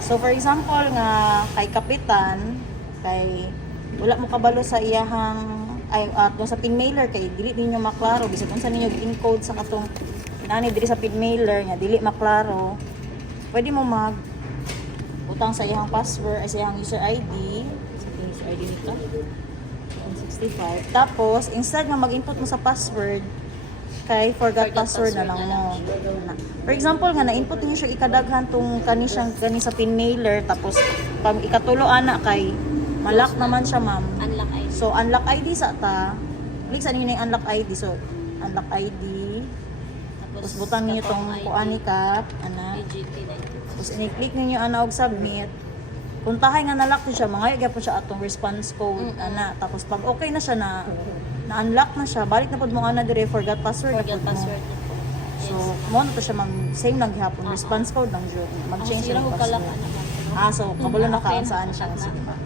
So for example nga kay kapitan, kay wala mo kabalo sa iyahang ay sa pin mailer kay dili ninyo maklaro bisag unsa ninyo gi-encode sa katong inani diri sa pin mailer nga dili maklaro. Pwede mo mag utang sa iyang password ay sa iyang user ID sa user ID nito 165. Tapos instead nga mag-input mo sa password kay forgot password na lang mo. For example nga na-input niyo siya ikadaghan tong kani sa pin mailer tapos pag ikatulo ana kay malak naman siya ma'am. Unlock ID. So unlock ID sa ta. Click sa ninyo yung unlock ID. So unlock ID. Tapos butang niyo tong kuan ni Kap ana. Tapos i-click niyo ana og submit. Kung tahay nga nalock siya, mangayo gyapon siya atong response code ana. Tapos pag okay na siya na-unlock na siya, balik na pud mo ana dire forgot password na Forgot pud mo. password na po. So mo na to siya ma'am, same lang gihapon response code lang jud. Mag-change Sila lang ko kalak password. ano. So kabalo na ka Okay, saan siya na. sige ma'am.